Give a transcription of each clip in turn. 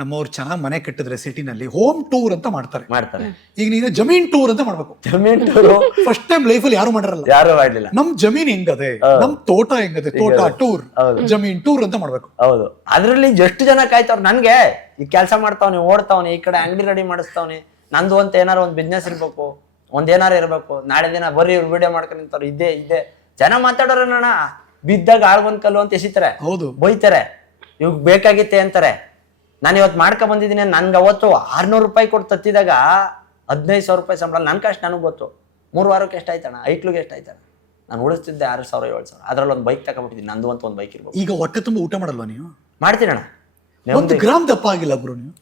ನಮ್ಮವ್ರು ಚೆನ್ನಾಗಿ ಮನೆ ಕಟ್ಟಿದ್ರೆ ಸಿಟಿನಲ್ಲಿ ಹೋಮ್ ಟೂರ್ ಅಂತ ಮಾಡ್ತಾರೆ. ಮಾಡ್ತಾರೆ. ಈಗ ನೀನು ಜಮೀನ್ ಟೂರ್ ಅಂತ ಮಾಡ್ಬೇಕು. ಜಮೀನ್ ಟೂರ್ ಫಸ್ಟ್ ಟೈಮ್ ಲೈಫ್ ಅಲ್ಲಿ ಯಾರು ಮಾಡಿರಲ್ಲ. ಯಾರು ಮಾಡ್ಲಿಲ್ಲ. ನಮ್ ಜಮೀನ್ ಹೆಂಗದೆ? ನಮ್ ತೋಟ ಹೆಂಗದೆ? ತೋಟ ಟೂರ್ ಜಮೀನ್ ಟೂರ್ ಅಂತ ಮಾಡ್ಬೇಕು. ಹೌದು. ಅದ್ರಲ್ಲಿ ಎಷ್ಟು ಜನ ಕಾಯ್ತಾವ್ರು ನನ್ಗೆ ಈ ಕೆಲಸ ಮಾಡ್ತಾವ್ನಿ ಓಡ್ತಾವ್ನಿ ಈ ಕಡೆ ಅಂಗಡಿ ರೆಡಿ ಮಾಡಿಸ್ತಾವ್ನಿ. ನಂದು ಅಂತ ಏನಾರು ಒಂದ್ ಬಿಸ್ನೆಸ್ ಇರ್ಬೇಕು ಒಂದ್ ಏನಾರು ಇರ್ಬೇಕು. ನಾಳೆ ದಿನ ಬರೀ ಇವ್ರು ವಿಡಿಯೋ ಮಾಡ್ಕೊಂಡು ನಿಂತವ್ರು. ಇದೇ ಇದೆ. ಜನ ಮಾತಾಡೋರ ಬಿದ್ದಾಗ ಆಳ್ಗೊಂದ್ ಕಲ್ಲು ಅಂತ ಎಸಿತಾರೆ. ಹೌದು. ಬೈತಾರೆ. ಇವ್ ಬೇಕಾಗಿತ್ತೆ ಅಂತಾರೆ. ನಾನು ಇವತ್ತು ಮಾಡ್ಕೊ ಬಂದಿದ್ದೀನಿ ನನ್ಗೆ ಅವತ್ತು ಆರ್ನೂರು ರೂಪಾಯಿ ಕೊಟ್ಟು ತತ್ತಿದಾಗ ಹದಿನೈದು ಸಾವಿರ ರೂಪಾಯಿ ಸಂಬಳ. ನನ್ನ ಕಷ್ಟ ನನಗೆ ಗೊತ್ತು. ಮೂರು ವಾರಕ್ಕೆ ಎಷ್ಟು ಆಯ್ತಣ್ಣ ಐಟ್ಲಿಗೆ ಎಷ್ಟು ಆಯ್ತಣ್ಣ ನಾನು ಉಳಿಸ್ತಿದ್ದೆ ಆರು ಸಾವಿರ ಏಳು ಸಾವಿರ. ಅದ್ರಲ್ಲಿ ಒಂದು ಬೈಕ್ ತಗೊಂಡ್ಬಿಟ್ಟಿದ್ದೀನಿ. ನಂದು ಅಂತ ಒಂದು ಬೈಕ್ ಇರ್ಬೋದು. ಈಗ ಹೊಟ್ಟೆ ತುಂಬ ಊಟ ಮಾಡಲ್ವಾ ನೀವು? ಮಾಡ್ತೀನಣ್ಣ. ಒಂದು ಗ್ರಾಮ್ ದಪ್ಪ ಆಗಿಲ್ಲ ಗುರು ನೀವು.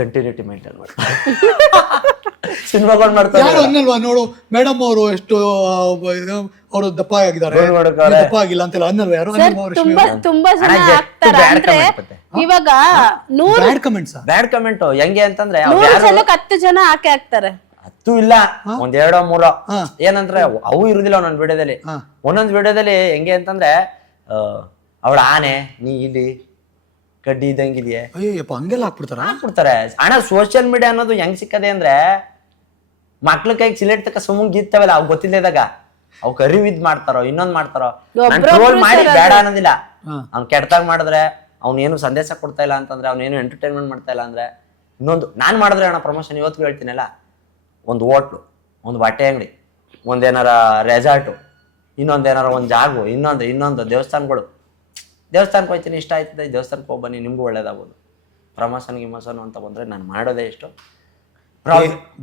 ಕಂಟಿನ್ಯೂಟಿ ಮೇಂಟೈನ್ ಮಾಡಿ. ಸಿನಿಮಾಗಳು ಮಾಡ್ತಾರೆ ಯಾರು ಅನ್ನಲ್ವಾ? ನೋಡು ಮೇಡಮ್ ಅವರು ಎಷ್ಟು ಅವರು ದಪ್ಪ ಆಗಿದ್ದಾರೆ ದಪ್ಪ ಆಗಿಲ್ಲ ಅಂತೆಲ್ಲ ಅನ್ನಲ್ವಾ? ಯಾರು ತುಂಬಾ ತುಂಬಾ ಜನ ಆಗ್ತಾರೆ ಅಂದ್ರೆ. ಇವಾಗ ನೂರು ಬ್ಯಾಡ್ ಕಮೆಂಟ್ಸ್ ಬ್ಯಾಡ್ ಕಮೆಂಟ್ ಹೆಂಗೆ ಅಂತಂದ್ರೆ ನೂರು ಜನಕ್ಕೆ ಹತ್ತು ಜನ ಹಾಕಿ ಹಾಕ್ತಾರೆ ಹತ್ತು ಇಲ್ಲ ಒಂದ್ ಎರಡೋ ಮೂರೋ. ಏನಂದ್ರೆ ಅವು ಇರುದಿಲ್ಲ ಒಂದೊಂದ್ ವಿಡಿಯೋದಲ್ಲಿ. ಒಂದೊಂದು ಒಂದೊಂದ್ ವಿಡಿಯೋದಲ್ಲಿ ಹೆಂಗೆ ಅಂತಂದ್ರೆ ಅವಳ ಆನೆ ನೀ ಇಲ್ಲಿ ಕಡ್ಡಿ ಇದ್ದಂಗಿದೆಯೇ. ಅಯ್ಯಪ್ಪ ಹಂಗೆಲ್ಲ ಹಾಕ್ಬಿಡ್ತಾರ? ಹಾಕ್ಬಿಡ್ತಾರೆ. ಹಣ ಸೋಷಿಯಲ್ ಮೀಡಿಯಾ ಅನ್ನೋದು ಹೆಂಗ್ ಸಿಕ್ಕದೆ ಅಂದ್ರೆ ಮಕ್ಳ ಕೈಗೆ ಸಿಲೆಟ್ ತಕ್ಕ ಸುಮ್ಮನೆ ಗೀತವಲ್ಲ ಅವ್ ಗೊತ್ತಿಲ್ಲದಾಗ ಅವ್ ಕರಿವಿದ್ ಇದ್ ಮಾಡ್ತಾರೋ ಇನ್ನೊಂದ್ ಮಾಡ್ತಾರೋ. ನಾನ್ ಟ್ರೋಲ್ ಮಾಡಿ ಬೇಡ ಅನ್ನೋದಿಲ್ಲ. ಅವ್ನ್ ಕೆಟ್ಟದಾಗ ಮಾಡಿದ್ರೆ ಅವ್ನೇನು ಸಂದೇಶ ಕೊಡ್ತಾ ಇಲ್ಲ ಅಂತಂದ್ರೆ ಅವ್ನೇನು ಎಂಟರ್ಟೈನ್ಮೆಂಟ್ ಮಾಡ್ತಾ ಇಲ್ಲ ಅಂದ್ರೆ ಇನ್ನೊಂದು ನಾನ್ ಮಾಡಿದ್ರೆ ಅಣ್ಣ ಪ್ರಮೋಷನ್ ಇವತ್ತು ಹೇಳ್ತೀನಲ್ಲ? ಒಂದು ಹೋಟ್ಲು ಒಂದು ಬಟ್ಟೆ ಅಂಗಡಿ ಒಂದೇನಾರ ರೆಸಾರ್ಟು ಇನ್ನೊಂದೇನಾರ ಒಂದು ಜಾಗು ಇನ್ನೊಂದು ಇನ್ನೊಂದು ದೇವಸ್ಥಾನಗಳು. ದೇವಸ್ಥಾನಕ್ಕೆ ಹೋಗ್ತೀನಿ ಇಷ್ಟ ಆಯ್ತದೆ ದೇವಸ್ಥಾನಕ್ಕೆ ಹೋಗಿ ಬನ್ನಿ ನಿಮ್ಗೂ ಒಳ್ಳೇದಾಗ್ಬೋದು. ಪ್ರಮೋಷನ್ ಗಿಮೋಷನ್ ಅಂತ ಬಂದ್ರೆ ನಾನು ಮಾಡೋದೇ ಇಷ್ಟು.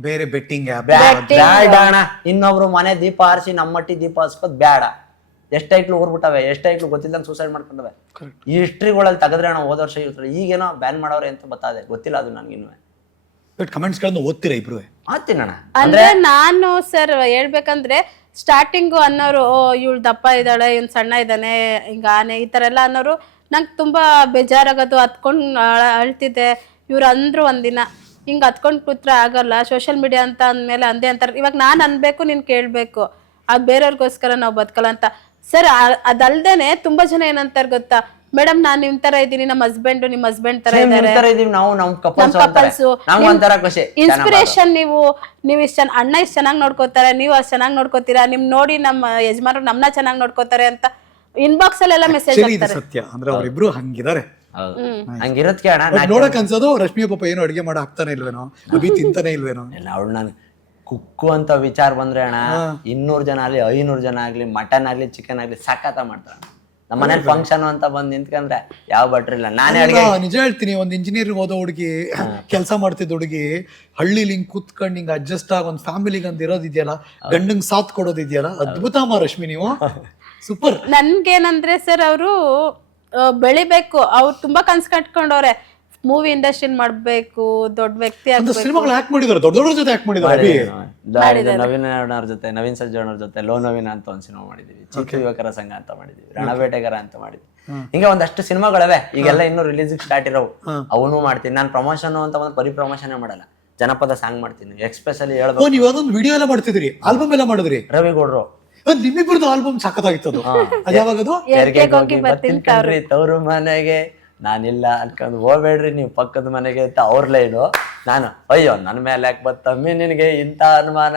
ಬೇರೆ ಬೆಟ್ಟಿಂಗ್ ಬ್ಯಾಡ ಅಣ್ಣ ಇನ್ನೊಬ್ರು ಮನೆ ದೀಪ ಆರಿಸಿ ನಮ್ಮ ಮಟ್ಟಿ ದೀಪ ಹಚ್ಕೋದ್ ಬ್ಯಾಡ. ಎಷ್ಟೈಕ್ಳು ಊರ್ಬಿಟ್ಟವೆ ಎಷ್ಟೈಕ್ಳು ಗೊತ್ತಿಲ್ಲ ಸೂಸೈಡ್ ಮಾಡ್ಕೊಂಡವೆ. ಈ ಹಿಸ್ಟ್ರಿಗಳಲ್ಲಿ ತೆಗೆದ್ರೆ ಅಣ್ಣ ಹೋದ ವರ್ಷ ಇರ್ತಾರೆ ಈಗೇನೋ ಬ್ಯಾನ್ ಮಾಡೋರೇ ಅಂತ ಬತ್ತಾದೆ. ಗೊತ್ತಿಲ್ಲ ಅದು ನನ್ಗಿನ್ವೆ ಬಟ್ ಓದ್ತೀರಾ ಇಬ್ರು ಅಂದ್ರೆ ನಾನು ಸರ್ ಹೇಳ್ಬೇಕಂದ್ರೆ ಸ್ಟಾರ್ಟಿಂಗು ಅನ್ನೋರು ಓ ಇವಳು ದಪ್ಪ ಇದ್ದಾಳೆ ಇವ್ನು ಸಣ್ಣ ಇದ್ದಾನೆ ಹಿಂಗ ಆನೆ ಈ ತರ ಎಲ್ಲ ಅನ್ನೋರು ನಂಗೆ ತುಂಬಾ ಬೇಜಾರಾಗೋದು ಹತ್ಕೊಂಡು ಅಳ್ತಿದ್ದೆ. ಇವ್ರು ಅಂದ್ರು ಒಂದಿನ. ಹಿಂಗ್ ಹತ್ಕೊಂಡು ಕೂತ್ರೆ ಆಗಲ್ಲ ಸೋಷಿಯಲ್ ಮೀಡಿಯಾ ಅಂತ ಅಂದ್ಮೇಲೆ ಅಂದೇ ಅಂತಾರೆ. ಇವಾಗ ನಾನು ಅನ್ಬೇಕು ನೀನ್ ಕೇಳ್ಬೇಕು. ಆ ಬೇರೆಯವ್ರಿಗೋಸ್ಕರ ನಾವು ಬದುಕಲ್ಲ ಅಂತ. ಸರ್ ಅದಲ್ದೇನೆ ತುಂಬಾ ಜನ ಏನಂತಾರೆ ಗೊತ್ತಾ? ಮೇಡಮ್ ನಾನ್ ನಿಮ್ ತರ ಇದ್ದೀನಿ ನಮ್ಮ ಹಸ್ಬೆಂಡ್ ನಿಮ್ ಹಸ್ಬೆಂಡ್ ತರ ಇದ್ದಾರೆ. ಇನ್ಸ್ಪಿರೇಷನ್ ನೀವು ನೀವು ಇಷ್ಟ ಅಣ್ಣ ಇಷ್ಟ ಚೆನ್ನಾಗಿ ನೋಡ್ಕೋತಾರೆ ನೀವು ಅಷ್ಟ್ ಚೆನ್ನಾಗಿ ನೋಡ್ಕೋತೀರಾ? ನಿಮ್ ನೋಡಿ ನಮ್ಮ ಯಜಮಾನರು ನಮ್ನ ಚೆನ್ನಾಗಿ ನೋಡ್ಕೋತಾರೆ ಅಂತ ಇನ್ಬಾಕ್ಸ್ ಅಲ್ಲೆಲ್ಲ ಮೆಸೇಜ್ ಸತ್ಯ. ಅಂದ್ರೆ ಅವರಿಬ್ರು ಹಂಗಿದ್ದಾರೆ. ಹಂಗಿರತ್ಕೆ ಅಣ್ಣ ನೋಡಕ್ ಅನ್ಸೋದು ರಶ್ಮಿ ಪಾಪ ಏನು ಅಡಿಗೆ ಮಾಡೋ ಹಾಕ್ತಾನೆ ಇಲ್ವೇನೋ? ಅಭಿ ತಿಂತಾನೆ ಇಲ್ವೇನೋ? ಇಲ್ಲ ಅವಳು ನಾನು ಕುಕ್ಕು ಅಂತ ವಿಚಾರ ಬಂದ್ರೆ ಅಣ್ಣ ಇನ್ನೂರು ಜನ ಆಗ್ಲಿ ಐನೂರ್ ಜನ ಆಗ್ಲಿ ಮಟನ್ ಆಗ್ಲಿ ಚಿಕನ್ ಆಗ್ಲಿ ಸಖತ ಮಾಡ್ತಾರ. ನಮ್ಮ ಮನೇಲಿ ಫಂಕ್ಷನ್ ಅಂತ ಬಂದ್ ನಿಂತ್ಕಂದ್ರೆ ಯಾವ ಭಟ್ರು ಇಲ್ಲ. ನಾನೇ ಅಡಿಗೆ ನಿಜ ಹೇಳ್ತೀನಿ ಒಂದ್ ಇಂಜಿನಿಯರ್ ಓದೋ ಹುಡುಗಿ ಕೆಲಸ ಮಾಡ್ತಿದ್ದ ಹುಡುಗಿ ಹಳ್ಳಿಲಿ ಹಿಂಗ್ ಕುತ್ಕೊಂಡ್ ಹಿಂಗ್ ಅಡ್ಜಸ್ಟ್ ಆಗ ಒಂದ್ ಫ್ಯಾಮಿಲಿಗೆ ಅಂತ ಇರೋದಿದೆಯಲ್ಲ ಗಂಡಂಗ್ ಸಾತ್ ಕೊಡೋದಿದೆಯಲ್ಲ ಅದ್ಭುತ ಅಮ್ಮ ರಶ್ಮಿ ನೀವು. ಸೂಪರ್ ನನ್ಗೇನಂದ್ರೆ ಸರ್ ಅವರು ಬೆಳಿಬೇಕು. ಅವ್ರು ತುಂಬಾ ಕನ್ಸ್ ಕಟ್ಕೊಂಡವ್ರೆ. ಮೂವಿ ಇಂಡಸ್ಟ್ರಿನ್ ಮಾಡ್ಬೇಕು ದೊಡ್ಡ ವ್ಯಕ್ತಿ ಸಿನಿಮಾಗಳು ಆಕ್ಟ್ ಮಾಡಿದಾರೆ ದೊಡ್ಡ ದೊಡ್ಡ ಜೊತೆ ಮಾಡಿದಾರೆ ನವೀನ್ ಅವ್ರ ಜೊತೆ ನವೀನ್ ಸಜ್ಜನವ್ರ ಜೊತೆ ಲೋ ನವೀನ್ ಅಂತ ಒಂದ್ ಸಿನಿಮಾ ಮಾಡಿದೀವಿ. ಚಿಕ್ಕ ಯುವಕರ ಸಂಘ ಅಂತ ಮಾಡಿದೀವಿ. ರಣಬೇಟೆಗರ ಅಂತ ಮಾಡಿದ್ವಿ. ಹಿಂಗೆ ಒಂದಷ್ಟು ಸಿನಿಮಾಗಳವೆ. ಈಗೆಲ್ಲ ಇನ್ನು ರಿಲೀಸ್ ಸ್ಟಾರ್ಟ್ ಇರೋವು. ಅವನು ಮಾಡ್ತೀನಿ. ನಾನು ಪ್ರಮೋಷನ್ ಅಂತ ಒಂದು ಬರೀ ಪ್ರಮೋಷನ್ ಮಾಡಲ್ಲ. ಜನಪದ ಸಾಂಗ್ ಮಾಡ್ತೀನಿ. ಎಕ್ಸ್ಪ್ರೆಸ್ ಅಲ್ಲಿ ಹೇಳ್ಬೇಕು. ನೀವು ಅದೊಂದು ವಿಡಿಯೋ ಎಲ್ಲ ಮಾಡ್ತಿದ್ರಿ ಆಲ್ಬಮ್ ಎಲ್ಲ ಮಾಡಿದ್ರಿ. ರವಿ ಗೌಡ್ರು ಅದ್ ನಿಮ್ಮಿಬ್ಬರದು ಆಲ್ಬಮ್ ಸಖತ್ತಾಗಿತ್ತು ಅದು ತವರು ಯಾವಾಗದು ಯಾರಿಗೆ ಹೋಗಿ ಬರ್ತೀನಿ ಕಣ್ರಿ ತವ್ರ. ಮನೆಗೆ. ನಾನಿಲ್ಲ ಅನ್ಕೊಂಡು ಹೋಗ್ಬೇಡ್ರಿ ನೀವು ಪಕ್ಕದ ಮನೆಗೆ ಅಂತ ಅವ್ರ ಲೈನು ನಾನು ಅಯ್ಯೋ ನನ್ನ ಮೇಲೆ ಯಾಕೆ ಬತ್ತಮ್ಮಿ ನಿನಗೆ ಇಂಥ ಅನುಮಾನ.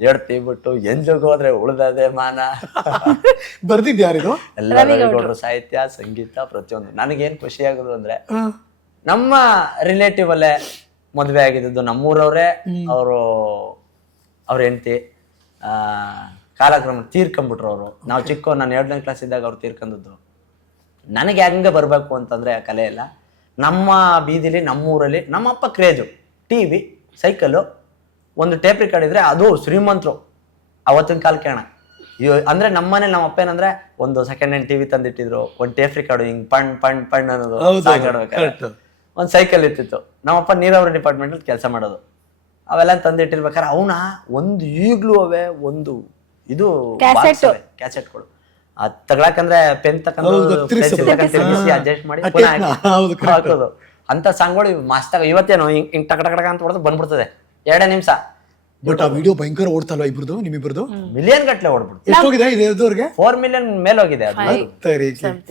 ಹೇಳ್ತಿ ಬಿಟ್ಟು ಎಂಜುಗ್ ಹೋದ್ರೆ ಉಳ್ದದೆ ಮಾನ. ಬರ್ದಿದ್ ಯಾರಿದು? ಎಲ್ಲ ರವಿಗೌಡ್ರು. ಸಾಹಿತ್ಯ ಸಂಗೀತ ಪ್ರತಿಯೊಂದು. ನನಗೇನ್ ಖುಷಿ ಆಗೋದು ಅಂದ್ರೆ ನಮ್ಮ ರಿಲೇಟಿವ್ ಅಲ್ಲೇ ಮದ್ವೆ ಆಗಿದ್ದು ನಮ್ಮೂರವ್ರೆ ಅವರು ಅವ್ರ ಹೆಂಡತಿ ಆ ಕಾಲಕ್ರಮ ತೀರ್ಕೊಂಡ್ಬಿಟ್ರು ಅವರು ನಾವು ಚಿಕ್ಕ ನಾನು ಎರಡನೇ ಕ್ಲಾಸ್ ಇದ್ದಾಗ ಅವ್ರು ತೀರ್ಕೊಂಡಿದ್ರು ನನಗೆ ಹೆಂಗೆ ಬರಬೇಕು ಅಂತಂದ್ರೆ ಆ ಕಲೆ ಎಲ್ಲ. ನಮ್ಮ ಬೀದಿಲಿ ನಮ್ಮೂರಲ್ಲಿ ನಮ್ಮಪ್ಪ ಕ್ರೇಜು ಟಿ ವಿ ಸೈಕಲು ಒಂದು ಟೇಪ್ ರೆಕಾರ್ಡ್ ಇದ್ರೆ ಅದು ಶ್ರೀಮಂತರು. ಅವತ್ತಿನ ಕಾಲಕ್ಕೆ ಕೇಣ ಇವ್ ಅಂದ್ರೆ ನಮ್ಮನೆ ನಮ್ಮ ಅಪ್ಪ ಏನಂದ್ರೆ ಒಂದು ಸೆಕೆಂಡ್ ಹ್ಯಾಂಡ್ ಟಿವಿ ತಂದಿಟ್ಟಿದ್ರು. ಒಂದು ಟೇಪ್ ರಿಕಾರ್ಡು ಹಿಂಗ್ ಪಣ್ ಪಣ್ ಪಣ್ ಅನ್ನೋದು ಒಂದು ಸೈಕಲ್ ಇರ್ತಿತ್ತು. ನಮ್ಮಪ್ಪ ನೀರಾವರಿ ಡಿಪಾರ್ಟ್ಮೆಂಟ್ ಅಲ್ಲಿ ಕೆಲಸ ಮಾಡೋದು. ಅವೆಲ್ಲ ತಂದಿಟ್ಟಿರ್ಬೇಕಾದ್ರೆ ಅವನ ಒಂದು ಈಗಲೂ ಅವೇ ಒಂದು ಇದು ಕ್ಯಾಸೆಟ್ ಕ್ಯಾಸೆಟ್ಗಳು ಅದ್ ತಗೊಳಕಂದ್ರೆ ಪೆನ್ ತಗೊಂಡು. ಅಡ್ಜಸ್ಟ್ ಮಾಡಿ ಹಾಕೋದು. ಅಂತ ಸಾಂಗ್ಗಳು ಮಸ್ತಾಗ ಇವತ್ತೇನು ಹಿಂಗ್ ಟಕ ಟಕ ಟಕ ಅಂತ ಹೊಡೆದು ಬಂದ್ಬಿಡ್ತದೆ. ಎರಡೇ ನಿಮಿಷ. ಬಟ್ ಆ ವಿಡಿಯೋ ಭಯಂಕರ ಓಡ್ತಲ್ವಾ ಇಬ್ರದು ನಿಮ್ಮಿಬ್ರದು? ಮಿಲಿಯನ್ ಗಟ್ಲೆ ಓಡ್ಬಿಡ್ತು. ಎಷ್ಟೋಗಿದೆ ಇದು ಇದ್ದವ್ರಿಗೆ ಫೋರ್ ಮಿಲಿಯನ್ ಮೇಲೆ ಹೋಗಿದೆ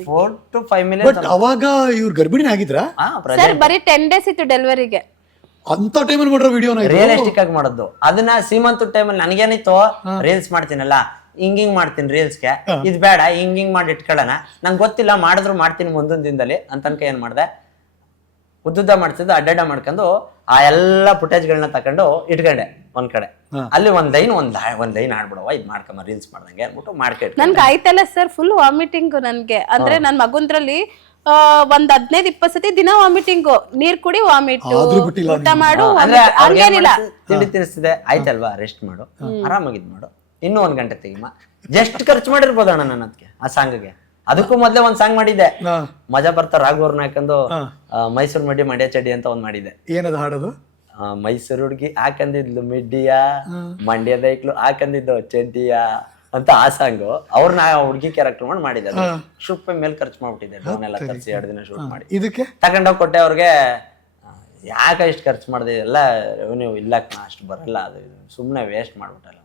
four to five million but ಅವಾಗ ಇವ್ರು ಗರ್ಭಿಣಿ ಆಗಿದ್ರಾ ಸರ್ ಬರೀ ಟೆನ್ ಡೇಸ್ ಇತ್ತು ಡೆಲಿವರಿಗೆ ಅಂತ ಟೈಮಲ್ಲಿ ಮಾಡಿರೋ ವಿಡಿಯೋನ ರಿಯಲಿಸ್ಟಿಕ್ ಆಗಿ ಮಾಡೋದು. ಅದನ್ನ ಸೀಮಂತ ಟೈಮಲ್ಲಿ ನನಗೇನಿತ್ತು ರೀಲ್ಸ್ ಮಾಡ್ತೀನಲ್ಲ ಹಿಂಗ್ ಹಿಂಗ್ ಮಾಡ್ತೀನಿ ರೀಲ್ಸ್ಗೆ ಇದ್ ಬೇಡ ಹಿಂಗ್ ಹಿಂಗ್ ಮಾಡಿ ಇಟ್ಕೊಳ್ಳೋಣ. ನಂಗೆ ಗೊತ್ತಿಲ್ಲ ಮಾಡಿದ್ರು ಮಾಡ್ತೀನಿ ಮುಂದಿನ ದಿನದಲ್ಲಿ ಅಂತ ಅನ್ಕ ಏನ್ ಮಾಡ್ದೆ? ಉದ್ದುದ್ದ ಮಾಡ್ತಿದ್ದು ಅಡ್ಡಡ್ಡ ಮಾಡ್ಕೊಂಡು ಆ ಎಲ್ಲ ಫುಟೇಜ್ಗಳನ್ನ ತಕೊಂಡು ಇಟ್ಕೊಂಡೆ ಒಂದ್ ಕಡೆ. ಅಲ್ಲಿ ಒಂದ್ ಲೈನ್ ಒಂದ್ ಒಂದ್ ಲೈನ್ ಆಡ್ಬಿಡವ ಇದ್ ಮಾಡ್ಕೊಂಬ ರೀಲ್ಸ್ ಮಾಡ್ದಂಗೆ ಅನ್ಬಿಟ್ಟು ಮಾಡ್ಕೆ ನನ್ಗೆ ಆಯ್ತಲ್ಲ ಸರ್ ಫುಲ್ ವಾಮಿಟಿಂಗ್ ನನ್ಗೆ. ಅಂದ್ರೆ ನನ್ ಮಗುಂದ್ರಲ್ಲಿ ಒಂದ್ ಹದಿನೈದು ಇಪ್ಪತ್ ಸತಿ ದಿನ ವಾಮಿಟಿಂಗು. ನೀರ್ ಕುಡಿ ವಾಮಿಟ್. ಆದ್ರೂ ಬಿಟ್ಟಿಲ್ಲ ಊಟ ಮಾಡು ಅಂದ್ರೆ vomit. ಅವ್ರಿಗೆ ಏನ್ ಹಂಗೇನಿಲ್ಲ? ತಿಂಡಿ ತಿನ್ನಿಸ್ತಿದೆ ಆಯ್ತಲ್ವಾ? ರೆಸ್ಟ್ ಮಾಡು. ಆರಾಮಾಗಿದ್ ಮಾಡು. ಇನ್ನೂ ಒಂದ್ ಗಂಟೆ ತೆಗಿಮ ಜಸ್ಟ್ ಖರ್ಚು ಮಾಡಿರ್ಬೋದು ಅಣ್ಣ ನನ್ನ ಅದಕ್ಕೆ ಆ ಸಾಂಗ್ಗೆ. ಅದಕ್ಕೂ ಮೊದ್ಲೇ ಒಂದ್ ಸಾಂಗ್ ಮಾಡಿದ್ದೆ. ಹಾ. ಮಜಾ ಬರ್ತಾ ರಾಘವರ್ನ ಹಾಕೊಂಡು ಆ, ಮೈಸೂರು ಮಡಿ ಮಂಡ್ಯ ಚಡಿ ಅಂತ ಒಂದ್ ಮಾಡಿದ್ದೆ. ಏನದು ಹಾಡೋದು? ಆ, ಮೈಸೂರು ಹುಡುಗಿ ಹಾಕಂದಿದ್ಲು ಮಿಡ್ಡಿಯ ಮಂಡ್ಯದ ಇಕ್ಲು ಹಾಕಂದಿದ್ದು ಚಡ್ಡಿಯ. ಅಂತ ಆ ಸಾಂಗ್ ಅವ್ರನ್ನ ಹುಡುಗಿ ಕ್ಯಾರೆಕ್ಟರ್ ಮಾಡಿ ಮಾಡಿದ್ದೆ. ಶೂಟ್ ಮೇಲೆ ಖರ್ಚು ಮಾಡ್ಬಿಟ್ಟಿದ್ದೆ ಡ್ರೋನ್ ಎಲ್ಲ ತರಿಸಿ ಎರಡು ದಿನ ಶೂಟ್ ಮಾಡಿ. ಇದಕ್ಕೆ? ತಗೊಂಡೋಗಿ ಕೊಟ್ಟೆ ಅವ್ರಿಗೆ ಯಾಕೆ ಇಷ್ಟು ಖರ್ಚು ಮಾಡಿದೆ? ಎಲ್ಲ ರೆವೆನ್ಯೂ ಇಲ್ಲ ಅಷ್ಟು ಬರಲ್ಲ. ಅದು ಸುಮ್ಮನೆ ವೇಸ್ಟ್ ಮಾಡ್ಬಿಟ್ಟಲ್ಲ.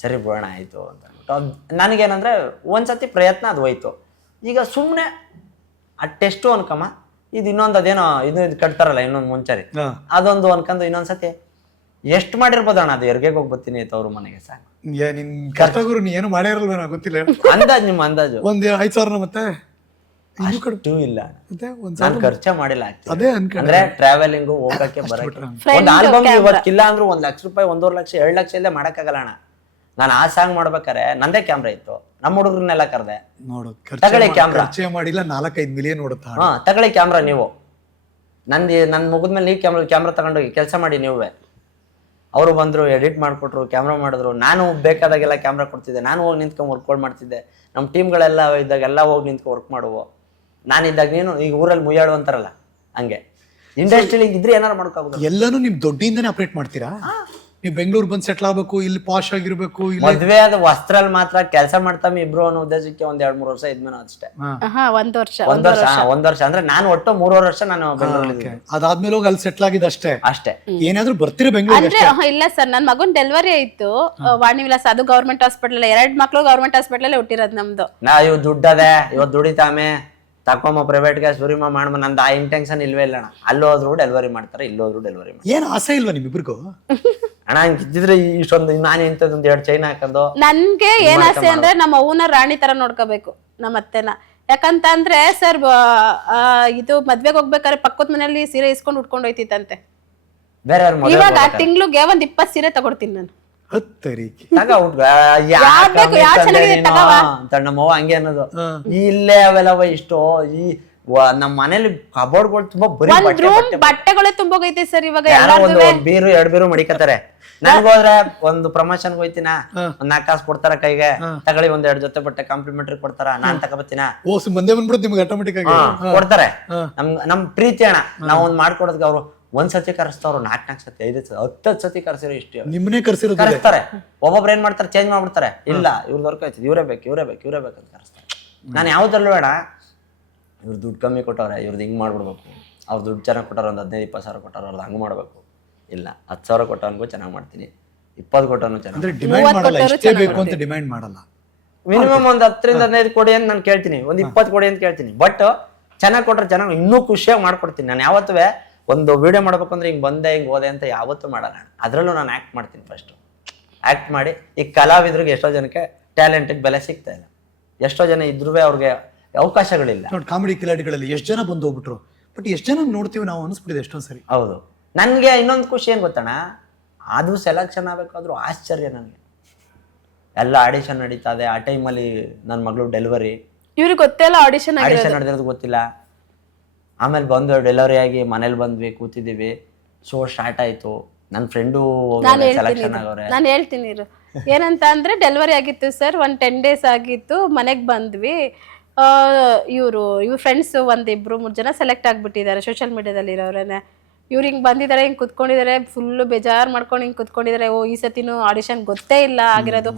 ಸರಿ ಬಿಡೋಣ ಆಯಿತು. ಅಂತ ಅಂದ್ಬಿಟ್ಟು ನನಗೇನಂದ್ರೆ ಒಂದ್ಸತಿ ಪ್ರಯತ್ನ ಅದು ಹೋಯ್ತು. ಈಗ ಸುಮ್ಮನೆ ಆ ಟೆಸ್ಟು ಅನ್ಕಮ್ಮ ಇದು ಇನ್ನೊಂದು ಅದೇನೋ ಇದು ಇದು ಕಟ್ತಾರಲ್ಲ ಇನ್ನೊಂದು ಮುಂಚರಿ. ಅದೊಂದು ಅನ್ಕೊಂಡು ಇನ್ನೊಂದ್ಸತಿ ಎಷ್ಟು ಮಾಡಿರ್ಬೋದಣ್ಣ? ಅದು ಎರ್ಗೆಗೆ ಹೋಗಿ ಬರ್ತೀನಿ ಅವ್ರ ಮನೆಗೆ ಸಾಕು. ನಿನ್ ಕರ್ತಗುರು ನೀ ಏನು ಮಾಡೇ ಗೊತ್ತಿಲ್ಲ. ಅಂದಾಜು ನಿಮ್ಮ ಅಂದಾಜು. ಒಂದ್ ಐದ್ ಸಾವಿರ ಮತ್ತೆ? ಇನ್ನೂ ಕಡಿಮೆ ಅಷ್ಟೂ ಇಲ್ಲ. ಮತ್ತೆ ಒಂದ್ ನಾನು ಖರ್ಚೆ ಮಾಡಿಲ್ಲ actually. ಅದೇ ಅನ್ಕೊಂಡೆ. ಅಂದ್ರೆ ಟ್ರಾವೆಲಿಂಗ್ ಹೋಗಕ್ಕೆ ಬರಕ್ಕೆ. ಒಂದ್ ಆಲ್ಬಮ್. ಇವತ್ತಿಲ್ಲ ಅಂದ್ರೂ ಒಂದ್ ಲಕ್ಷ ರೂಪಾಯಿ ಒಂದೂವರೆ ಲಕ್ಷ ಎರಡ್ ಲಕ್ಷ ಇಲ್ಲೇ ಮಾಡಕ್ಕಾಗಲ್ಲ ಅಣ್ಣ. ನಾನು ಆ ಸಾಂಗ್ ಮಾಡ್ಬೇಕಾರೆ ನಂದೇ ಕ್ಯಾಮ್ರಾ ಇತ್ತು. ನಮ್ಮ ಹುಡುಗರನ್ನೆಲ್ಲ ಕರೆದೆ. ನೋಡು ತಗೊಳ್ಳಿ ಕ್ಯಾಮ್ರಾ camera. ಖರ್ಚೆ ಮಾಡಿಲ್ಲ ನಾಲ್ಕೈದು ಮಿಲಿಯನ್ ನೋಡುತ್ತಾ ಹಾ ತಗೊಳ್ಳಿ ಕ್ಯಾಮ್ರಾ ನೀವು. ನಂದು ನನ್ನ ಮುಗಿದ್ಮೇಲೆ ನೀವು ಕ್ಯಾಮ್ರಾ ಕ್ಯಾಮ್ರಾ ತಗೊಂಡೋಗಿ ಕೆಲಸ ಮಾಡಿ ನೀವೇ. ಅವರು ಬಂದ್ರು ಎಡಿಟ್ ಮಾಡಿಕೊಟ್ರು ಕ್ಯಾಮ್ರಾ ಮಾಡಿದ್ರು. ನಾನು ಬೇಕಾದಾಗೆಲ್ಲ ಕ್ಯಾಮ್ರಾ ಕೊಡ್ತಿದ್ದೆ. ನಾನು ಹೋಗಿ ನಿಂತ್ಕೊಂಡು ವರ್ಕೌಟ್ ಮಾಡ್ತಿದ್ದೆ. ನಮ್ಮ ಟೀಮ್ಗಳೆಲ್ಲ ಇದ್ದಾಗ ಎಲ್ಲ ಹೋಗಿ ನಿಂತ್ಕೊಂಡು ವರ್ಕ್ ಮಾಡುವು? ನಾನಿದ್ದಾಗ ನೀನು ಈಗ ಊರಲ್ಲಿ ಮುಯ್ಯಾಡು ಅಂತಾರಲ್ಲ ಹಂಗೆ. ಇಂಡಸ್ಟ್ರಿಲಿ ಇದ್ರೆ ಏನಾರು ಮಾಡ್ಕೋಬೋದು ಎಲ್ಲಾನು ನಿಮ್ಮ ದೊಡ್ಡಿಯಿಂದನೇ ಅಪ್ರೇಟ್ ಮಾಡ್ತೀರಾ? ನೀವು ಬೆಂಗಳೂರು ಬಂದ್ ಸೆಟ್ಲ್ ಆಗ್ಬೇಕು ಇಲ್ಲಿ ಪಾಶ್ ಆಗಿರ್ಬೇಕು ಇಲ್ಲಿ ಮದ್ವೆ ಆದ ವಸ್ತ್ರಲ್ಲಿ ಮಾತ್ರ ಕೆಲಸ ಮಾಡ್ತಾ ಇಬ್ರು ಅನ್ನೋ ಉದ್ದೇಶಕ್ಕೆ ಒಂದ್ ಎರಡ್ ಮೂರು ವರ್ಷ ಇದ್ಮೇಲೆ ಅಷ್ಟೇ. ಹಾ. ಒಂದ್ ವರ್ಷ ಒಂದ್ ವರ್ಷ ಹಾ, ಒಂದ್ ವರ್ಷ. ಅಂದ್ರೆ ನಾನು ಒಟ್ಟು ಮೂರುವರೆ ವರ್ಷ ನಾನು ಬೆಂಗಳೂರಲ್ಲಿ. ಅದಾದ್ಮೇಲೆ ಹೋಗಿ ಅಲ್ಲಿ ಸೆಟ್ಲ್ ಆಗಿದ್ದು ಅಷ್ಟೇ? ಅಷ್ಟೇ. ಏನಾದ್ರೂ ಬರ್ತೀರಾ ಬೆಂಗಳೂರಿಗೆ ಅಂದ್ರೆ ಇಲ್ಲ ಸರ್ ನನ್ ಮಗನ್ ಡೆಲಿವರಿ ಆಯ್ತು. ಆ, ವಾಣಿ ವಿಲಾಸ ಅದು ಗೌರ್ಮೆಂಟ್ ಹಾಸ್ಪಿಟಲ್ ಎರಡ್ ಮಕ್ಳು ಗೌರ್ಮೆಂಟ್ ಹಾಸ್ಪಿಟಲ್ ಹುಟ್ಟಿರೋದ್ ನಮ್ದು. ನಾ ಇವ್ ದುಡ್ಡದೆ ಇವತ್ ದುಡಿತಾಮೆ. ತಕೊಂಬ ಪ್ರೈವೇಟ್ಗೆ ಸುರಿಮ ಮಾಡಮ ನಂದು ಆ ಇಂಟೆನ್ಷನ್ ಇಲ್ವೇ ಇಲ್ಲ ಅಣ್ಣ. ಅಲ್ಲಿ ಹೋದ್ರು ಡೆಲಿವರಿ ಮಾಡ್ತಾರೆ ಇಲ್ಲಿ ಹೋದ್ರು ಡೆಲಿವರಿ ಮಾಡ್ತಾರೆ. ಏನು ಆಸೆ ಇಲ್ವಾ ನಿಮ್ಮಿಬ್ರಿಗೂ? ಅಣ್ಣ ಹಂಗೆ ಇದ್ದಿದ್ರೆ ಇಷ್ಟೊಂದು ನಾನು ಇಂಥದ್ದು ಒಂದ್ ಎರಡು ಚೈನ್ ಹಾಕೊಂಡು ನನ್ಗೆ ಏನ್ ಆಸೆ ಅಂದ್ರೆ ನಮ್ಮ ಅವ್ವನ ರಾಣಿ ತರ ನೋಡ್ಕೋಬೇಕು ನಮ್ಮ ಅತ್ತೆನ. ಯಾಕಂತ ಅಂದ್ರೆ ಸರ್ ಇದು ಮದ್ವೆಗೆ ಹೋಗ್ಬೇಕಾದ್ರೆ ಪಕ್ಕದ ಮನೆಯಲ್ಲಿ ಸೀರೆ ಇಸ್ಕೊಂಡು ಉಟ್ಕೊಂಡು ಹೋಯ್ತಿತ್ತಂತೆ. ಬೇರೆ ಇವಾಗ ತಿಂಗ್ಳಿಗೆ ಒಂದ್ ಇಪ್ಪತ್ ಸೀರೆ ತಗೊಡ್ತೀನಿ ನಾನು. ಹತ್ತರಿಗೆ ತಗ ಹುಡ್ಗ. ಯಾವ್ ಬೇಕು, ಯಾವ್ ಚೆನ್ನಾಗಿದೆ ತಗವ. ಅಂತ ನಮ್ಮವ್ವ ಹಂಗೆ ಅನ್ನೋದು. ಇಲ್ಲೇ ಅವೆಲ್ಲವ ಇಷ್ಟು ಈ ವ- ನಮ್ಮ ಮನೇಲಿ ಕಬೋರ್ಡ್ಗಳು ತುಂಬಾ ಬರೀ ಒಂದ್ ಬಟ್ಟೆ ರೂಮ್ ಬಟ್ಟೆಗಳೇ ತುಂಬೋಗೈತೆ ಸರ್ ಇವಾಗ ಯಾರೋ ಒಂದು ಎಲ್ಲಾರ್ದುವೆ. ಒಂದ್ ಬೀರು ಎರಡ್ ಬೀರು ಮಡಿಕತಾರೆ ನನ್ಗೋದ್ರೆ ಒಂದು ಪ್ರಮೋಷನ್ ಹೋಯ್ತಿನ? ಒಂದ್ ನಾಲ್ಕು ಕಾಸು ಕೊಡ್ತಾರ ಕೈಗೆ. ತಗೊಳ್ಳಿ ಒಂದ್ ಎರಡ್ ಜೊತೆ ಬಟ್ಟೆ ಕಾಂಪ್ಲಿಮೆಂಟರಿ ಕೊಡ್ತಾರ. ನಾನ್ ತಗೋಬತ್ತೀನ? ಓ ಸು ಮುಂದೆ ಬಂದ್ಬಿಡುತ್ತೆ ನಿಮ್ಗೆ ಆಟೋಮೆಟಿಕ್ ಆಗಿ. ಕೊಡ್ತಾರೆ. ನಮ್ ನಮ್ ಪ್ರೀತಿ ಅಣ್ಣ. ನಾವ್ ಒಂದ್ ಮಾಡ್ಕೊಡೋದ್ ಅವ್ರು ಒಂದ್ ಸತಿ ಕರೆಸ್ತಾವ್ರು ನಾಲ್ಕ್ ನಾಲ್ಕು ಸತಿ ಐದು ಸತಿ ಹತ್ತು ಸತಿ ಕರೆಸಿರೋ ಇಷ್ಟು ನಿಮ್ಮನ್ನೇ ಕರೆಸಿರೋದು ಕರೆಸ್ತಾರೆ. ಒಬ್ಬೊಬ್ರು ಏನ್ ಮಾಡ್ತಾರೆ ಚೇಂಜ್ ಮಾಡ್ಬಿಡ್ತಾರೆ. ಇಲ್ಲ ಇವ್ರ ದೊರಕ ಇವರೇ ಬೇಕು ಇವರೇ ಬೇಕು ಇವರೇ ಬೇಕು ಅಂತ ಕರೆಸ್ತಾರೆ. ನಾನು ಯಾವ್ದ್ರಲ್ಲೂ ಬೇಡ. ಇವ್ರು ದುಡ್ಡು ಕಮ್ಮಿ ಕೊಟ್ಟವ್ರೆ ಇವ್ರದ್ದು ಹಿಂಗ್ ಮಾಡ್ಬಿಡ್ಬೇಕು. ಅವ್ರು ದುಡ್ಡು ಚೆನ್ನಾಗಿ ಕೊಟ್ಟಾರ ಒಂದು ಹದಿನೈದು ಇಪ್ಪತ್ತು ಸಾವಿರ ಕೊಟ್ಟಾರ ಅವ್ರದ್ದು ಹಂಗೆ ಮಾಡ್ಬೇಕು. ಇಲ್ಲ ಹತ್ತು ಸಾವಿರ ಕೊಟ್ಟವನಿಗೂ ಚೆನ್ನಾಗಿ ಮಾಡ್ತೀನಿ ಇಪ್ಪತ್ತು ಕೊಟ್ಟವನು ಚೆನ್ನಾಗಿ ಅಂದ್ರೆ ಡಿಮ್ಯಾಂಡ್ ಮಾಡಲ್ಲ ಇಷ್ಟೇ ಬೇಕು ಅಂತ ಡಿಮ್ಯಾಂಡ್ ಮಾಡಲ್ಲ. ಮಿನಿಮಮ್ ಒಂದು ಹತ್ತರಿಂದ ಹದಿನೈದು ಕೊಡಿ ಅಂತ ನಾನು ಕೇಳ್ತೀನಿ. ಒಂದು ಇಪ್ಪತ್ತು ಕೊಡಿ ಅಂತ ಕೇಳ್ತೀನಿ. ಬಟ್ ಚೆನ್ನಾಗಿ ಕೊಟ್ರೆ ಚೆನ್ನಾಗಿ ಇನ್ನೂ ಖುಷಿಯಾಗಿ ಮಾಡ್ಕೊಡ್ತೀನಿ. ನಾನು ಯಾವತ್ತೂ ಒಂದು ವಿಡಿಯೋ ಮಾಡ್ಬೇಕಂದ್ರೆ ಹಿಂಗೆ ಬಂದೆ ಹಿಂಗೆ ಹೋದೆ ಅಂತ ಯಾವತ್ತೂ ಮಾಡಲ್ಲ. ಅದರಲ್ಲೂ ನಾನು ಆ್ಯಕ್ಟ್ ಮಾಡ್ತೀನಿ ಫಸ್ಟು ಆ್ಯಕ್ಟ್ ಮಾಡಿ ಈ ಕಲಾವಿದ್ರಿಗೆ ಎಷ್ಟೋ ಜನಕ್ಕೆ ಟ್ಯಾಲೆಂಟಿಗೆ ಬೆಲೆ ಸಿಗ್ತಾ ಇಲ್ಲ. ಎಷ್ಟೋ ಜನ ಇದ್ರೂ ಅವ್ರಿಗೆ ಅವಕಾಶಗಳಿಲ್ಲ. ನೋಡಿ ಕಾಮಿಡಿ ಕಿಲಾಡಿಗಳಲ್ಲಿ ಎಷ್ಟು ಜನ ಬಂದು ಹೋಗ್ಬಿಟ್ರು ಬಟ್ ಎಷ್ಟು ಜನ ನೋಡ್ತೀವಿ ನಾವು ಅನಿಸ್ಬಿಟ್ಟಿದೆ ಎಷ್ಟೊಂದು ಸರಿ. ಹೌದು. ನನಗೆ ಇನ್ನೊಂದು ಖುಷಿ ಏನು ಗೊತ್ತಣ್ಣ? ಅದು ಸೆಲೆಕ್ಷನ್ ಆಗಬೇಕಾದ್ರೂ ಆಶ್ಚರ್ಯ ನನಗೆ. ಎಲ್ಲ ಆಡಿಷನ್ ನಡೀತಾ ಇದೆ. ಆ ಟೈಮಲ್ಲಿ ನನ್ನ ಮಗಳು ಡೆಲಿವರಿ ಇವ್ರಿಗೆ ಗೊತ್ತೇ ಇಲ್ಲ ಆಡಿಷನ್ ಆಗಿರೋದು. ಆಡಿಷನ್ ನಡೆದಿರೋದು ಗೊತ್ತಿಲ್ಲ. ಆಮೇಲೆ ಬಂದು ಡೆಲಿವರಿ ಆಗಿ ಮನೇಲಿ ಬಂದ್ವಿ ಕೂತಿದ್ದೀವಿ ಶೋ ಸ್ಟಾರ್ಟ್ ಆಯ್ತು. ನನ್ನ ಫ್ರೆಂಡು ನಾನು ಹೇಳ್ತೀನಿ ಸೆಲೆಕ್ಷನ್ ಆಗವ್ರೆ. ನಾನು ಹೇಳ್ತೀನಿ ಇರು. ಏನಂತ ಅಂದ್ರೆ ಡೆಲಿವರಿ ಆಗಿತ್ತು ಸರ್ ಒಂದು ಟೆನ್ ಡೇಸ್ ಆಗಿತ್ತು. ಮನೆಗೆ ಬಂದ್ವಿ. ಇವರು ಇವ್ರ ಫ್ರೆಂಡ್ಸ್ ಒಂದಿಬ್ರು ಮೂರು ಜನ ಸೆಲೆಕ್ಟ್ ಆಗಿಬಿಟ್ಟಿದ್ದಾರೆ ಸೋಷಿಯಲ್ ಮೀಡಿಯಾದಲ್ಲಿ ಇರೋರೇನೆ. ಇವ್ರು ಹಿಂಗೆ ಬಂದಿದ್ದಾರೆ ಹಿಂಗೆ ಕುತ್ಕೊಂಡಿದ್ದಾರೆ ಫುಲ್ಲು ಬೇಜಾರು ಮಾಡ್ಕೊಂಡು ಹಿಂಗೆ ಕುತ್ಕೊಂಡಿದ್ದಾರೆ ಓ ಈ ಸತಿನೂ ಆಡಿಷನ್ ಗೊತ್ತೇ ಇಲ್ಲ ಆಗಿರೋದು.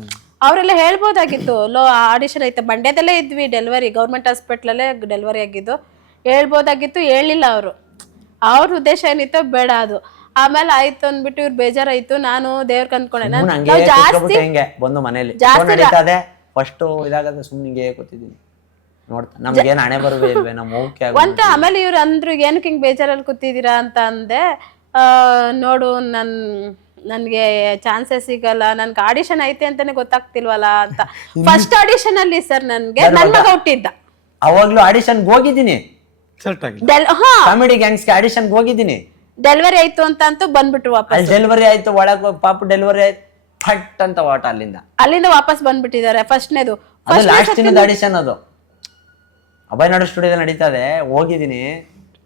ಅವರೆಲ್ಲ ಹೇಳ್ಬೋದಾಗಿತ್ತು. ಲೋ ಆಡಿಷನ್ ಐತೆ. ಮಂಡ್ಯದಲ್ಲೇ ಇದ್ವಿ ಡೆಲಿವರಿ ಗೌರ್ಮೆಂಟ್ ಹಾಸ್ಪಿಟ್ಲಲ್ಲೇ ಡೆಲಿವರಿ ಆಗಿದ್ದು. ಹೇಳ್ಬೋದಾಗಿತ್ತು ಹೇಳಿಲ್ಲ ಅವರು. ಅವ್ರ ಉದ್ದೇಶ ಏನಿತ್ತು ಬೇಡ ಅದು. ಆಮೇಲೆ ಆಯ್ತು ಅಂದ್ಬಿಟ್ಟು ಇವ್ರು ಬೇಜಾರಾಯ್ತು ನಾನು ದೇವ್ರ ಕಂದ್ಕೊಂಡೆ ನಾನ್- ನಾವ್ ಜಾಸ್ತಿ ಹೆಂಗೆ ಬಂದು ಮನೇಲಿ? ಜಾಸ್ತಿ ಫೋನ್ ಫಸ್ಟ್ ಇದಾಗದ ಹಿಂಗೆ ಕೂತಿದ್ದೀನಿ. ನೋಡ್ತಾ ನಮ್ಗೇನ್ ಹಣೆ ಬರುವೆ ಇಲ್ವೇ ನಮ್ಮ ಹೋಗಕ್ಕೆ ಒಂಟ ಆಮೇಲೆ ಇವ್ರು ಅಂದ್ರು ಏನಕ್ಕೆ ಹಿಂಗ್ ಬೇಜಾರಲ್ಲಿ ಕೂತಿದ್ದೀರಾ? ಅಂತ ಅಂದೆ ಆ, ನೋಡು ನನ್ ನನ್ಗೆ ಚಾನ್ಸಸ್ ಸಿಗಲ್ಲ ನನ್ಗೆ ಆಡಿಷನ್ ಐತೆ ಅಂತಾನೆ ಗೊತ್ತಾಗ್ತಿಲ್ವಲ್ಲ ಅಂತ. ಫಸ್ಟ್ ಆಡಿಷನ್ ಅಲ್ಲಿ ಸರ್ ನನ್ಗೆ ನನ್ ಮಗ ಹುಟ್ಟಿದ್ದ. ಅವಾಗ್ಲೂ ಆಡಿಷನ್ ಹೋಗಿದ್ದೀನಿ. ಸೆಟ್ ಆಗಿ ಡೆಲ್ ಹಾ. ಕಾಮಿಡಿ ಗ್ಯಾಂಗ್ಸ್ಗೆ ಆಡಿಷನ್ ಹೋಗಿದ್ದೀನಿ. ಡೆಲಿವರಿ ಆಯ್ತು ಅಂತ ಅಂತೂ ಬಂದ್ಬಿಟ್ರು ವಾಪಸ್ ಡೆಲಿವರಿ ಆಯ್ತು ಒಳಗ್ ಹೋಗ್ ಪಾಪ ಡೆಲಿವರಿ ಆಯ್ತು. ಫಟ್ ಅಂತ ವಾಟ ಅಲ್ಲಿಂದ. ಅಲ್ಲಿಂದ ವಾಪಸ್ ಬಂದ್ಬಿಟ್ಟಿದ್ದಾರೆ ಫಸ್ಟ್ನೇದು. ಅದು ಲಾಸ್ಟ್ ದಿನದ ಆಡಿಷನ್ ಅದು. ಅಭಯನಾಡು ಸ್ಟುಡಿಯೋದಲ್ಲಿ ನಡೀತಾ ಇದೆ ಹೋಗಿದ್ದೀನಿ.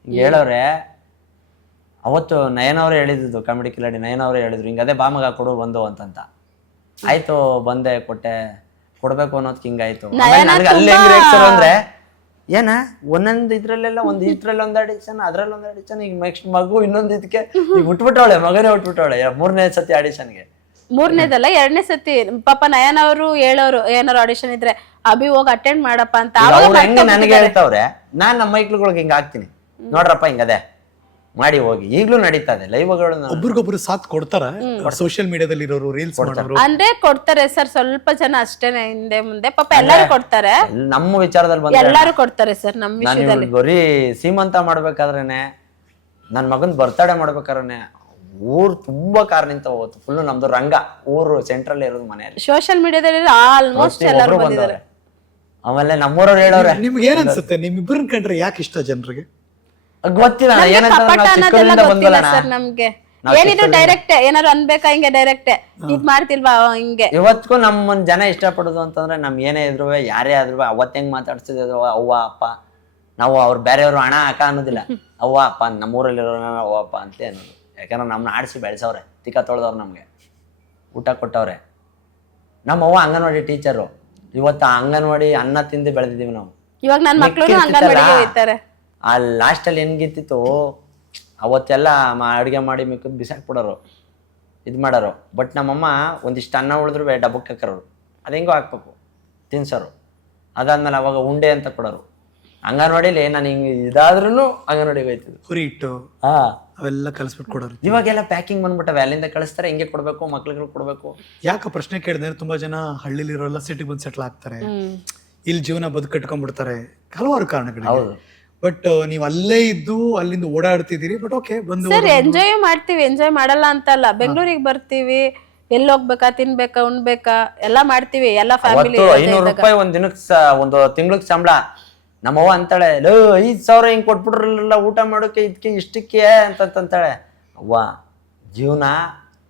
ಹಿಂಗೆ ಹೇಳೋರೆ ಅವತ್ತು ನಯನ್ ಅವರೇ ಹೇಳಿದ್ದು ಕಾಮಿಡಿ ಕಿಲಾಡಿ ನಯನ್ ಅವರೇ ಹೇಳಿದ್ರು ಹಿಂಗೆ ಅದೇ ಬಾಮಗ ಕೊಡು ಬಂದು ಅಂತಂತ. ಆಯ್ತು ಬಂದೆ ಕೊಟ್ಟೆ ಕೊಡ್ಬೇಕು ಅನ್ನೋದಕ್ಕೆ ಹಿಂಗಾಯ್ತು. ಆಮೇಲ್ ನನಗೆ ಅಲ್ಲಿ ಹೆಂಗ್ ಅಂದ್ರೆ ಏನ? ಒಂದೊಂದ್ ಇದ್ರಲ್ಲೆಲ್ಲ ಒಂದ್ ಇದ್ರಲ್ಲಿ ಒಂದ್ ಆಡಿಷನ್ ಅದ್ರಲ್ಲಿ ಒಂದ್ ಆಡಿಷನ್ ಈಗ ನೆಕ್ಸ್ಟ್ ಮಗು ಇನ್ನೊಂದ್ ಇದಕ್ಕೆ ಈಗ ಹುಟ್ಬಿಟ್ಟವಳೆ ಮಗನೇ ಹುಟ್ಬಿಟ್ಟವಳೆ ಮೂರನೇ ಸತಿ ಆಡಿಷನ್ಗೆ ಮೂರನೇದಲ್ಲ ಎರಡನೇ ಸತಿ. ಪಾಪ ನಯನ್ ಅವರು ಹೇಳೋರು ಏನಾರು ಆಡಿಷನ್ ಇದ್ರೆ ಅಭಿ ಹೋಗಿ ಅಟೆಂಡ್ ಮಾಡಪ್ಪ ಅಂತ ಅವ್ರು ಹೆಂಗೆ ನನಗೆ. ಹೇಳ್ತಾವ್ರೆ? ನಾನ್ ನಮ್ಮ ಮೈಕ್ಳುಗಳಿಗೆ ಹಿಂಗ ಹಾಕ್ತೀನಿ. ನೋಡ್ರಪ್ಪ ಹಿಂಗದೆ. ಮಾಡಿ ಹೋಗಿ. ಈಗಲೂ ನಡೀತಾ ಇದೆ. ಲೈವ್ಗಳು ಒಬ್ರಿಗೊಬ್ರು ಸಾಥ್ ಕೊಡ್ತಾರ. ಸೋಷಿಯಲ್ ಮೀಡಿಯಾದಲ್ಲಿ ಇರೋರು ರೀಲ್ಸ್ ಮಾಡೋರು. ಅಂದ್ರೆ ಕೊಡ್ತಾರೆ ಸರ್ ಸ್ವಲ್ಪ ಜನ ಅಷ್ಟೇನೆ ಹಿಂದೆ ಮುಂದೆ. ಪಾಪ ಎಲ್ಲರೂ ಕೊಡ್ತಾರೆ. ನಮ್ಮ ವಿಚಾರದಲ್ಲಿ ಬಂದ್ರೆ ಎಲ್ಲರೂ ಕೊಡ್ತಾರೆ ಸರ್ ನಮ್ಮ ನಾನು ವಿಷಯದಲ್ಲಿ. ಬರೀ ಸೀಮಂತ ಮಾಡ್ಬೇಕಾದ್ರೇನೆ ನನ್ನ ಮಗನ್ ಬರ್ತಡೇ ಮಾಡ್ಬೇಕಾದ್ರೆ ಊರ್ ತುಂಬಾ ಕಾರ್ ನಿಂತ ಹೋಗುತ್ತೆ. ಫುಲ್ ನಮ್ದು ರಂಗ. ಊರು ಸೆಂಟ್ರಲ್ ಇರೋದು ಮನೆಯಲ್ಲಿ. ಸೋಷಿಯಲ್ ಮೀಡಿಯಾದಲ್ಲಿ ಆಲ್ಮೋಸ್ಟ್ ಎಲ್ಲರೂ ಬಂದಿದ್ದಾರೆ. ಆಮೇಲೆ ನಮ್ಮೂರವ್ರು ಹೇಳೋರೆ. ನಿಮ್ಗೆ ಏನ್ ಅನ್ಸುತ್ತೆ? ನಿಮ್ ಇಬ್ಬರನ್ನ ಕಂಡ್ರೆ ಯಾಕೆ ಇಷ್ಟ ಜನರಿಗೆ? ಗೊತ್ತಿಲ್ಲ ನಮ್ಗೆ ಏನಂತ ಕಪಟ ನಾವು ಅನ್ನೋದೆಲ್ಲ ಚಿಕ್ಕದ್ರಿಂದ ಗೊತ್ತಿಲ್ಲ ಸರ್ ನಮ್ಗೆ. ಏನಿದ್ರು ಡೈರೆಕ್ಟ್ ಏನಾರು ಅನ್ಬೇಕಾ ಹಿಂಗೆ ಡೈರೆಕ್ಟ್ ಇದ್ ಮಾಡ್ತಿಲ್ವಾ ಹಿಂಗೆ? ಇವತ್ತಿಗೂ ನಮ್ಮನ್ ಜನ ಇಷ್ಟಪಡೋದು ಅಂತಂದ್ರೆ ನಮ್ ಏನೇ ಇದ್ರು ಯಾರೇ ಆದ್ರು ಅವತ್ತು ಹೆಂಗ್ ಮಾತಾಡ್ಸಿದ್ರು ಅವ್ವ ಅಪ್ಪ. ನಾವು ಅವ್ರು ಬೇರೆಯವ್ರು ಹಣ ಹಾಕ ಅನ್ನೋದಿಲ್ಲ. ಅವ್ವ ಅಪ್ಪ ನಮ್ಮೂರಲ್ಲಿರೋ ಅವ್ವ ಅಪ್ಪ ಅಂತ ಅನ್ನೋದು. ಯಾಕಂದ್ರೆ ನಮ್ಮನ್ನ ಆಡಿಸಿ ಬೆಳೆಸವ್ರೆ ತಿಕ್ಕ ತೊಳೆದವ್ರು ನಮ್ಗೆ. ಊಟ ಕೊಟ್ಟವ್ರೆ. ನಮ್ಮ ಅವ್ವ ಅಂಗನವಾಡಿ ಟೀಚರು ಇವತ್ತು ಆ ಅಂಗನವಾಡಿ ಅನ್ನ ತಿಂದು ಬೆಳೆದಿದ್ದೀವಿ ನಾವು. ಇವಾಗ ನನ್ ಮಕ್ಳು ಅಂಗನವಾಡಿಗೆ ಹೋಯ್ತಾರೆ ಆ ಲಾಸ್ಟಲ್ಲಿ ಹೆಂಗಿತ್ತಿತ್ತು ಅವತ್ತೆಲ್ಲ ಮಾ ಅಡುಗೆ ಮಾಡಿ ಮಿಕ್ಕದ್ ಬಿಸಾಕ್ಬಿಡೋರು ಇದು ಮಾಡೋರು. ಬಟ್ ನಮ್ಮಮ್ಮ ಒಂದಿಷ್ಟು ಅನ್ನ ಉಳಿದ್ರು ಡಬ್ಬಕ್ಕೆ ಹಾಕೋರು ಅದು ಹೆಂಗೋ ಹಾಕ್ಬೇಕು ತಿನ್ಸೋರು. ಅದಾದ್ಮೇಲೆ ಅವಾಗ ಉಂಡೆ ಅಂತ ಕೊಡೋರು. ಅಂಗನವಾಡಿಲಿ ನಾನು ಹಿಂಗೆ ಇದಾದ್ರೂ ಅಂಗನವಾಡಿಗೆ ಹೋಯ್ತಿದ್ದು. ಕುರಿ ಇಟ್ಟು ಹಾ. ಅವೆಲ್ಲ ಕಲಿಸ್ಬಿಟ್ಟು ಕೊಡೋರು. ಇವಾಗೆಲ್ಲ ಪ್ಯಾಕಿಂಗ್ ಬಂದ್ಬಿಟ್ಟವೆ ಅಲ್ಲಿಂದ ಕಳಿಸ್ತಾರೆ ಹಿಂಗೆ ಕೊಡಬೇಕು ಮಕ್ಳಿಗೆ ಕೊಡಬೇಕು. ಯಾಕೆ ಪ್ರಶ್ನೆ ಕೇಳಿದ್ರೆ ತುಂಬಾ ಜನ ಹಳ್ಳಿಲಿರೋಲ್ಲ ಸಿಟಿಗೆ ಬಂದು ಸೆಟ್ಲ್ ಆಗ್ತಾರೆ. ಇಲ್ಲಿ ಜೀವನ ಬದುಕಟ್ಕೊಂಡ್ಬಿಡ್ತಾರೆ ಹಲವಾರು ಕಾರಣಗಳು ಹೌದು. ಬಟ್ ನೀವು ಅಲ್ಲೇ ಇದ್ದು ಅಲ್ಲಿಂದ ಓಡಾಡ್ತಿದ್ದೀರಿ ಬಟ್ ಓಕೆ ಬಂದು ಸರ್ ಎಂಜಾಯ್ ಮಾಡ್ತೀವಿ ಎಂಜಾಯ್ ಮಾಡಲ್ಲ ಅಂತಲ್ಲ ಬೆಂಗಳೂರಿಗೆ ಬರ್ತೀವಿ ಎಲ್ಲಿ ಹೋಗ್ಬೇಕಾ ತಿನ್ಬೇಕಾ ಉಣ್ಬೇಕಾ ಎಲ್ಲಾ ಮಾಡ್ತೀವಿ ಎಲ್ಲಾ ಫ್ಯಾಮಿಲಿ ಅವತ್ತು ಐನೂರು ರೂಪಾಯಿ ಒಂದ್ ದಿನಕ್ಕೆ ಸ ಒಂದು ತಿಂಗ್ಳಿಗೆ ಸಂಬಳ. ನಮ್ಮವ್ವ ಅಂತಾಳೆ ಲೋ ಐದ್ ಸಾವಿರ ಹಿಂಗ್ ಕೊಟ್ಬಿಟ್ರಲ್ಲ ಊಟ ಮಾಡೋಕೆ ಇದಕ್ಕೆ ಇಷ್ಟಕ್ಕೆ? ಅಂತಂತಾಳೆ ಅವ್ವ ಜೀವನ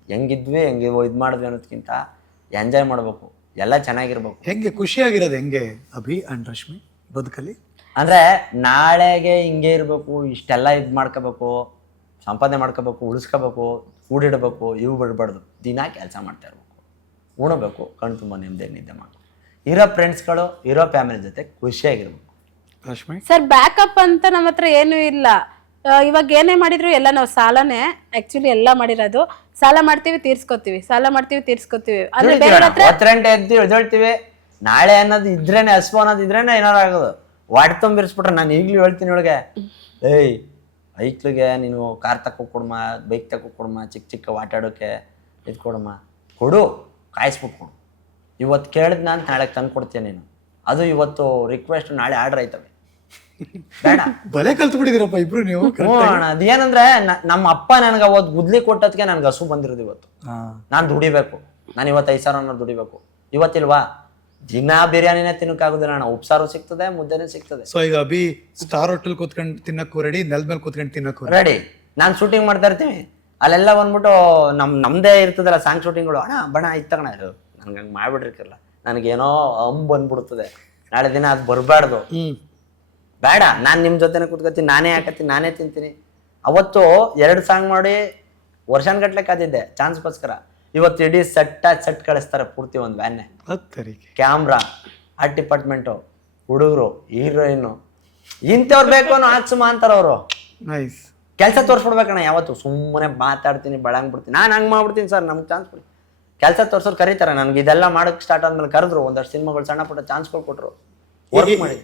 ಹೆಂಗಿದ್ವಿ ಹೆಂಗೆ ಇದು ಮಾಡಿದ್ವಿ ಅನ್ನೋದ್ಕಿಂತ ಎಂಜಾಯ್ ಮಾಡ್ಬೇಕು. ಎಲ್ಲ ಚೆನ್ನಾಗಿರ್ಬೇಕು. ಹೆಂಗೆ ಖುಷಿಯಾಗಿರೋದು ಹೆಂಗೆ ಅಭಿ ಅಂಡ್ ರಶ್ಮಿ ಬದುಕಲ್ಲಿ? ಅಂದ್ರೆ ನಾಳೆಗೆ ಹಿಂಗೆ ಇರ್ಬೇಕು ಇಷ್ಟೆಲ್ಲ ಇದ್ ಮಾಡ್ಕೋಬೇಕು ಸಂಪಾದನೆ ಮಾಡ್ಕೋಬೇಕು ಉಳಿಸ್ಕೋಬೇಕು ಕೂಡಿಡಬೇಕು ಇವು ಬಿಡಬಾರ್ದು. ದಿನ ಕೆಲಸ ಮಾಡ್ತಾ ಇರ್ಬೇಕು. ಉಣಬೇಕು ಕಣ್ ತುಂಬ ನೆಮ್ಮದಿ ನಿದ್ದೆ ಮಾಡಬೇಕು. ಇರೋ ಫ್ರೆಂಡ್ಸ್ಗಳು ಇರೋ ಫ್ಯಾಮಿಲಿ ಜೊತೆ ಖುಷಿಯಾಗಿರ್ಬೇಕು. ರಶ್ಮಿ ಸರ್ ಬ್ಯಾಕಪ್ ಅಂತ ನಮ್ಮ ಹತ್ರ ಏನೂ ಇಲ್ಲ. ಆ, ಇವಾಗ ಏನೇ ಮಾಡಿದ್ರು ಎಲ್ಲ ನಾವು ಸಾಲನೇ ಆಕ್ಚುಲಿ ಎಲ್ಲ ಮಾಡಿರೋದು. ಸಾಲ ಮಾಡ್ತೀವಿ ತೀರ್ಸ್ಕೊತೀವಿ. ಸಾಲ ಮಾಡ್ತೀವಿ ತೀರ್ಸ್ಕೊತೀವಿ. ಅಂದ್ರೆ ಬೇರೆ ಹತ್ರ ಎದ್ದು ಎದ್ದೇಳ್ತೀವಿ ನಾಳೆ ಅನ್ನೋದು ಇದ್ರೇನೆ ಹಸ್ವು ಅನ್ನೋದು ಇದ್ರೇನೆ ಏನಾರು ಆಗೋದು. ವಾಟ್ ತುಂಬಿರಿಸ್ಬಿಟ್ರೆ ನಾನು ಈಗಲೂ ಹೇಳ್ತೀನಿ ಒಳಗೆ ಏಯ್ ಐಕ್ಳಿಗೆ ನೀನು ಕಾರ್ ತಕ್ಕೋ ಕೊಡಮ್ಮ ಬೈಕ್ ತಕ್ಕೋ ಕೊಡಮ್ಮ ಚಿಕ್ಕ ಚಿಕ್ಕ ಆಟಾಡೋಕೆ ಇದು ಕೊಡಮ್ಮ ಕೊಡು ಕಾಯಿಸ್ಬಿಟ್ಟು ಕೊಡು. ಇವತ್ತು ಕೇಳಿದ್ ನಾನು ನಾಳೆ ತಂದು ಕೊಡ್ತೀನಿ ನೀನು. ಅದು ಇವತ್ತು ರಿಕ್ವೆಸ್ಟ್ ನಾಳೆ ಆರ್ಡರ್ ಆಯ್ತವೆ ಬೇಡ. ಬಲೆ ಕಲ್ತು ಬಿಟ್ಟಿದ್ದೀರಪ್ಪ ಇಬ್ರು ನೀವು ಹ್ಞೂ ಅಣ್ಣ ಅದೇನಂದ್ರೆ ನ- ನಮ್ಮ ಅಪ್ಪ ನನಗೆ ಅವತ್ತು ಗುದ್ಲಿ ಕೊಟ್ಟದ್ಕೆ ನನ್ಗೆ ಹಸು ಬಂದಿರೋದು ಇವತ್ತು. ನಾನು ದುಡಿಬೇಕು. ನಾನು ಇವತ್ತು ಐದು ಸಾವಿರ ದುಡಿಬೇಕು. ಇವತ್ತಿಲ್ವಾ? ದಿನ ಬಿರಿಯಾನಿನೇ ತಿನ್ನಕ್ಕಾಗೋದಿಲ್ಲ ಅಣ್ಣ. ಉಪ್ಸಾರು ಸಿಗ್ತದೆ ಮುದ್ದೆನೂ ಸಿಗ್ತದೆ. ಸೊ ಈಗ ಅಭಿ ಸ್ಟಾರ್ ಹೋಟೆಲ್ ಕೂತ್ಕೊಂಡು ತಿನ್ನಕ್ಕೂ ರೆಡಿ ನೆಲದ ಮೇಲೆ ಕೂತ್ಕೊಂಡು ತಿನ್ನಕ್ಕೂ. ರೆಡಿ ನಾನು ಶೂಟಿಂಗ್ ಮಾಡ್ತಾ ಇರ್ತೀನಿ. ಅಲ್ಲೆಲ್ಲ ಬಂದ್ಬಿಟ್ಟು ನಮ್ ನಮ್ದೇ ಇರ್ತದಲ್ಲ ಸಾಂಗ್ ಶೂಟಿಂಗ್ಗಳು ಅಣ್ಣ ಬಣ ಇತ್ತು ತಗೋಣ ಇದು. ನನ್ಗೆ ಹಂಗೆ ಮಾಡ್ಬಿಟ್ಟಿರ್ಕಿಲ್ಲ ನನಗೇನೋ ಅಂಬ್ ಬಂದ್ಬಿಡ್ತದೆ. ನಾಳೆ ದಿನ ಅದು ಬರಬಾರ್ದು. ಬೇಡ ನಾನು ನಿಮ್ಮ ಜೊತೆನೆ ಕೂತ್ಕೊತೀನಿ ನಾನೇ ಹಾಕತ್ತೀನಿ ನಾನೇ ತಿಂತೀನಿ. ಅವತ್ತು ಎರಡು ಸಾಂಗ್ ಮಾಡಿ ವರ್ಷಾನ್ಗಟ್ಲೆ ಕಾದಿದ್ದೆ ಚಾನ್ಸ್ಗೋಸ್ಕರ. ಇವತ್ತು ಇಡೀ ಸೆಟ್ ಸೆಟ್ ಕಳಿಸ್ತಾರೆ ಪೂರ್ತಿ ಒಂದು ವ್ಯಾನ್ನೇ ಹತ್ತರಿಗೆ ಕ್ಯಾಮ್ರಾ ಆರ್ಟ್ ಡಿಪಾರ್ಟ್ಮೆಂಟು ಹುಡುಗರು ಹೀರೋಯಿನ್ ಇಂಥವ್ರು ಬೇಕು ಅನ್ನೋ ಆಕ್ಸುಮ ಅಂತಾರೆ ಅವರು. ನೈಸ್ ಕೆಲಸ ತೋರಿಸ್ಬಿಡ್ಬೇಕಣ್ಣ ಯಾವತ್ತು ಸುಮ್ಮನೆ ಮಾತಾಡ್ತೀನಿ ಬಳಂಗ್ ಬಿಡ್ತೀನಿ ನಾನು ಹಂಗೆ ಮಾಡ್ಬಿಡ್ತೀನಿ ಸರ್ ನಮ್ಗೆ ಚಾನ್ಸ್ ಕೊಡಿ. ಕೆಲಸ ತೋರ್ಸೋರು ಕರೀತಾರೆ ನನಗೆ ಇದೆಲ್ಲ ಮಾಡೋಕ್ಕೆ ಸ್ಟಾರ್ಟ್ ಆದ್ಮೇಲೆ ಕರೆದ್ರು ಒಂದಷ್ಟು ಸಿನಿಮಾಗಳು ಸಣ್ಣ ಪುಟ್ಟ ಚಾನ್ಸ್ಗಳು ಕೊಟ್ಟರು ವರ್ಕ್ ಮಾಡಿ